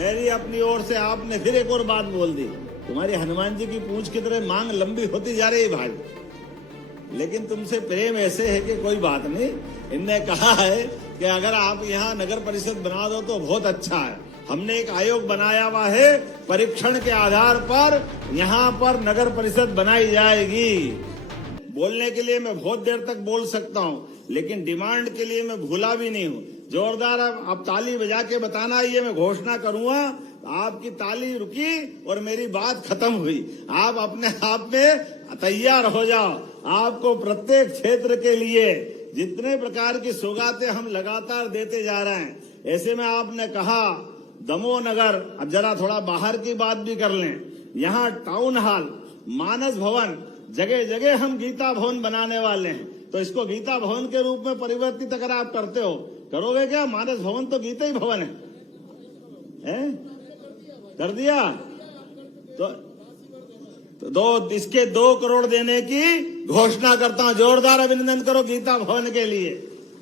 मेरी अपनी ओर से आपने फिर एक और बात बोल दी। तुम्हारी हनुमान जी की पूंछ की तरह मांग लंबी होती जा रही भाई, लेकिन तुमसे प्रेम ऐसे है कि कोई बात नहीं। इनने कहा है कि अगर आप यहाँ नगर परिषद बना दो तो बहुत अच्छा है। हमने एक आयोग बनाया हुआ है, परीक्षण के आधार पर यहाँ पर नगर परिषद बनाई जाएगी। बोलने के लिए मैं बहुत देर तक बोल सकता हूँ, लेकिन डिमांड के लिए मैं भूला भी नहीं हूँ। जोरदार अब ताली बजा के बताना, ये मैं घोषणा करूंगा। आपकी ताली रुकी और मेरी बात खत्म हुई। आप अपने आप में तैयार हो जाओ। आपको प्रत्येक क्षेत्र के लिए जितने प्रकार की सौगातें हम लगातार देते जा रहे हैं, ऐसे में आपने कहा दमोह नगर, अब जरा थोड़ा बाहर की बात भी कर लें। यहाँ टाउन हॉल, मानस भवन, जगह जगह हम गीता भवन बनाने वाले हैं। तो इसको गीता भवन के रूप में परिवर्तित अगर आप करते हो, करोगे क्या? मानस भवन तो गीता ही भवन है? कर दिया तो इसके 2 करोड़ देने की घोषणा करता हूं। जोरदार अभिनंदन करो गीता भवन के लिए।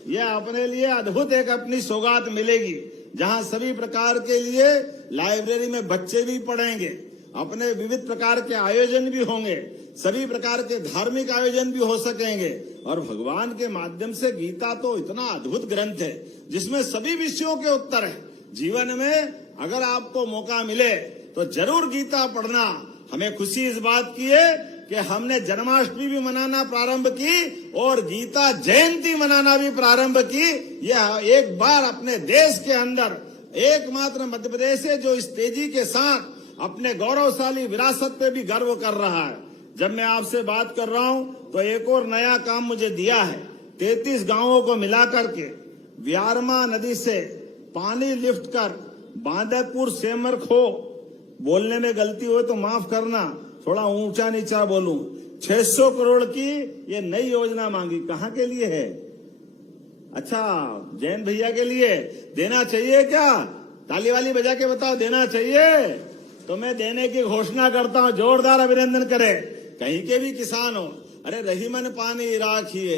यह अपने लिए अद्भुत एक अपनी सौगात मिलेगी, जहां सभी प्रकार के लिए लाइब्रेरी में बच्चे भी पढ़ेंगे, अपने विविध प्रकार के आयोजन भी होंगे, सभी प्रकार के धार्मिक आयोजन भी हो सकेंगे। और भगवान के माध्यम से गीता तो इतना अद्भुत ग्रंथ है जिसमें सभी विषयों के उत्तर है। जीवन में अगर आपको मौका मिले तो जरूर गीता पढ़ना। हमें खुशी इस बात की है कि हमने जन्माष्टमी भी मनाना प्रारंभ की और गीता जयंती मनाना भी प्रारंभ की। यह एक बार अपने देश के अंदर एकमात्र मध्य प्रदेश है जो इस तेजी के साथ अपने गौरवशाली विरासत पे भी गर्व कर रहा है। जब मैं आपसे बात कर रहा हूं तो एक और नया काम मुझे दिया है। 33 गांवों को मिलाकर के व्यारमा नदी से पानी लिफ्ट कर बांदकपुर सेमरखो, बोलने में गलती हो तो माफ करना, थोड़ा ऊंचा नीचा बोलूं, 600 करोड़ की ये नई योजना मांगी। कहां के लिए है? अच्छा, जैन भैया के लिए। देना चाहिए क्या? ताली वाली बजा के बताओ, देना चाहिए? तो मैं देने की घोषणा करता हूं। जोरदार अभिनंदन करें। कहीं के भी किसान हो, अरे रहीमन पानी राखिए,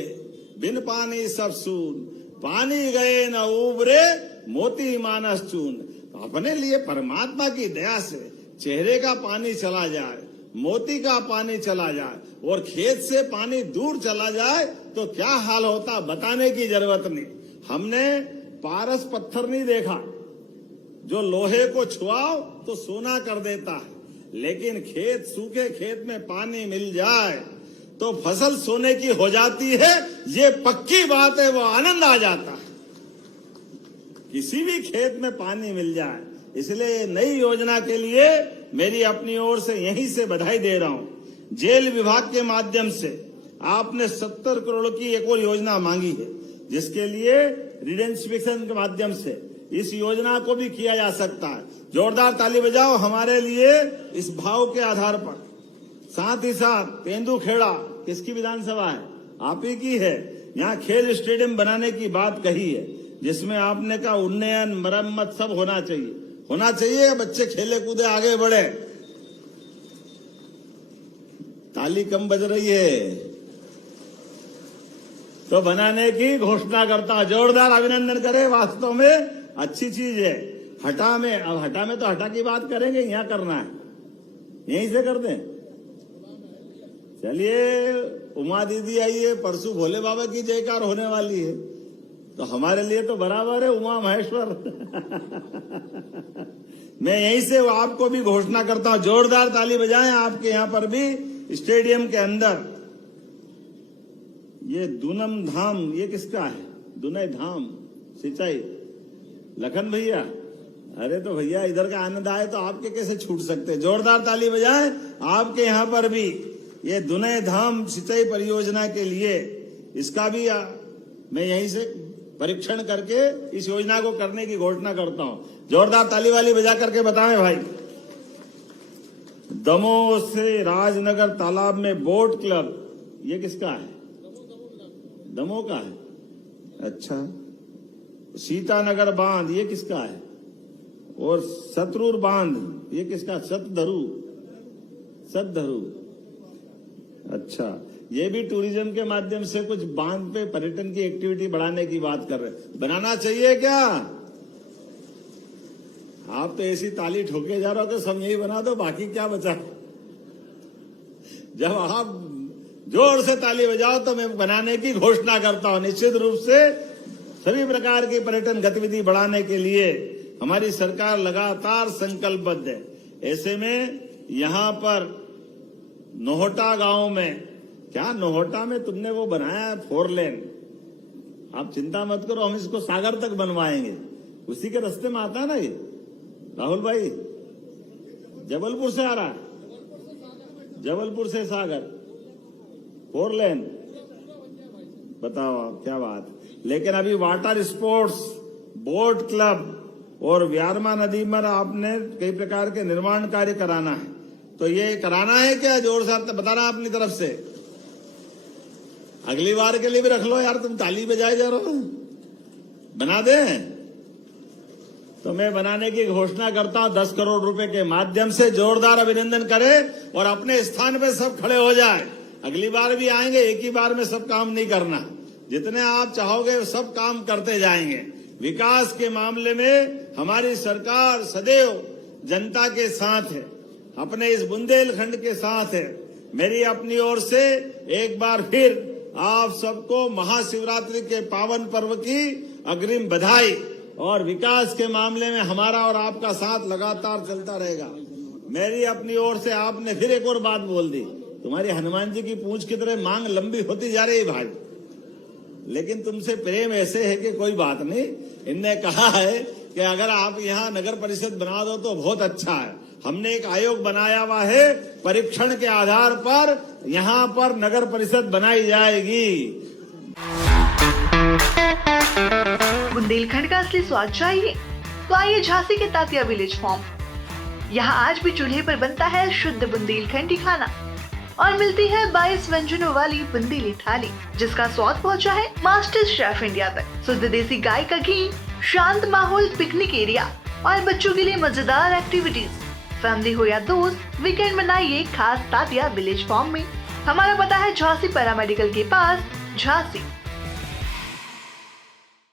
बिन पानी सब सून, पानी गए न उबरे, मोती मानस चून। अपने लिए परमात्मा की दया से चेहरे का पानी चला जाए, मोती का पानी चला जाए और खेत से पानी दूर चला जाए तो क्या हाल होता, बताने की जरूरत नहीं। हमने पारस पत्थर नहीं देखा जो लोहे को छुआओ तो सोना कर देता है, लेकिन खेत, सूखे खेत में पानी मिल जाए तो फसल सोने की हो जाती है। ये पक्की बात है, वो आनंद आ जाता है किसी भी खेत में पानी मिल जाए। इसलिए नई योजना के लिए मेरी अपनी ओर से यहीं से बधाई दे रहा हूं। जेल विभाग के माध्यम से आपने 70 करोड़ की एक और योजना मांगी है, जिसके लिए रिडेंसिफिकेशन के माध्यम से इस योजना को भी किया जा सकता है। जोरदार ताली बजाओ हमारे लिए इस भाव के आधार पर। साथ ही साथ तेंदुखेड़ा किसकी विधानसभा है? आप ही की है। यहाँ खेल स्टेडियम बनाने की बात कही है, जिसमें आपने कहा उन्नयन, मरम्मत सब होना चाहिए। होना चाहिए, बच्चे खेले कूदे आगे बढ़े। ताली कम बज रही है तो बनाने की घोषणा करता हूं। जोरदार अभिनंदन करें। वास्तव में अच्छी चीज है। हटा में, अब हटा में तो हटा की बात करेंगे, यहाँ करना है, यहीं से कर दें। चलिए, उमा दीदी आई है, परसों भोले बाबा की जयकार होने वाली है, तो हमारे लिए तो बराबर है उमा महेश्वर। मैं यहीं से आपको भी घोषणा करता हूं। जोरदार ताली बजाएं आपके यहां पर भी स्टेडियम के अंदर। ये दूनम धाम, ये किसका है? दुनई धाम सिंचाई, लखन भैया। अरे तो भैया इधर का आनंद आए तो आपके कैसे छूट सकते? जोरदार ताली बजाएं आपके यहां पर भी। ये दुनई धाम सिंचाई परियोजना के लिए, इसका भी मैं यहीं से परीक्षण करके इस योजना को करने की घोषणा करता हूं। जोरदार ताली वाली बजा करके बताएं भाई। दमोह से राजनगर तालाब में बोट क्लब, ये किसका है? दमोह का है। अच्छा, सीतानगर बांध, ये किसका है? और शत्रुर बांध, ये किसका? सतधरु। अच्छा, ये भी टूरिज्म के माध्यम से कुछ बांध पे पर्यटन की एक्टिविटी बढ़ाने की बात कर रहे हैं। बनाना चाहिए क्या? आप तो ऐसी ताली ठोके जा रहे हो कि सब यही बना दो, बाकी क्या बचा। जब आप जोर से ताली बजाओ तो मैं बनाने की घोषणा करता हूं। निश्चित रूप से सभी प्रकार की पर्यटन गतिविधि बढ़ाने के लिए हमारी सरकार लगातार संकल्पबद्ध है। ऐसे में यहां पर नोहटा गांव में, क्या नोहटा में तुमने वो बनाया है 4 लेन, आप चिंता मत करो, हम इसको सागर तक बनवाएंगे। उसी के रास्ते में आता है ना ये राहुल भाई, जबलपुर से आ रहा है, जबलपुर से सागर 4 लेन, बताओ आप क्या बात। लेकिन अभी वाटर स्पोर्ट्स, बोट क्लब और व्यारमा नदी पर आपने कई प्रकार के निर्माण कार्य कराना है, तो ये कराना है क्या? जोर से बताना अपनी तरफ से। अगली बार के लिए भी रख लो यार, तुम ताली बजाए जा रहे हो, बना दे। तो मैं बनाने की घोषणा करता हूं 10 करोड़ रुपए के माध्यम से। जोरदार अभिनंदन करें और अपने स्थान पे सब खड़े हो जाए। अगली बार भी आएंगे, एक ही बार में सब काम नहीं करना, जितने आप चाहोगे सब काम करते जाएंगे। विकास के मामले में हमारी सरकार सदैव जनता के साथ है, अपने इस बुंदेलखंड के साथ है। मेरी अपनी ओर से एक बार फिर आप सबको महाशिवरात्रि के पावन पर्व की अग्रिम बधाई। और विकास के मामले में हमारा और आपका साथ लगातार चलता रहेगा। मेरी अपनी ओर से आपने फिर एक और बात बोल दी, तुम्हारी हनुमान जी की पूंछ की तरह मांग लंबी होती जा रही भाई, लेकिन तुमसे प्रेम ऐसे है कि कोई बात नहीं। इनने कहा है कि अगर आप यहाँ नगर परिषद बना दो तो बहुत अच्छा है। हमने एक आयोग बनाया हुआ है, परीक्षण के आधार पर यहाँ पर नगर परिषद बनाई जाएगी। बुंदेलखंड का असली स्वाद चाहिए तो आइए झांसी के तात्या विलेज फार्म। यहाँ आज भी चूल्हे पर बनता है शुद्ध बुंदेलखंडी खाना और मिलती है 22 व्यंजनों वाली बुंदेली थाली, जिसका स्वाद पहुँचा है मास्टर शेफ इंडिया तक। शुद्ध देसी गाय का घी, शांत माहौल, पिकनिक एरिया और बच्चों के लिए मजेदार एक्टिविटीज। फैमिली हो या दोस्त, वीकेंड मनाइए खास तात्या विलेज फार्म में। हमारा पता है झांसी पैरामेडिकल के पास, झांसी।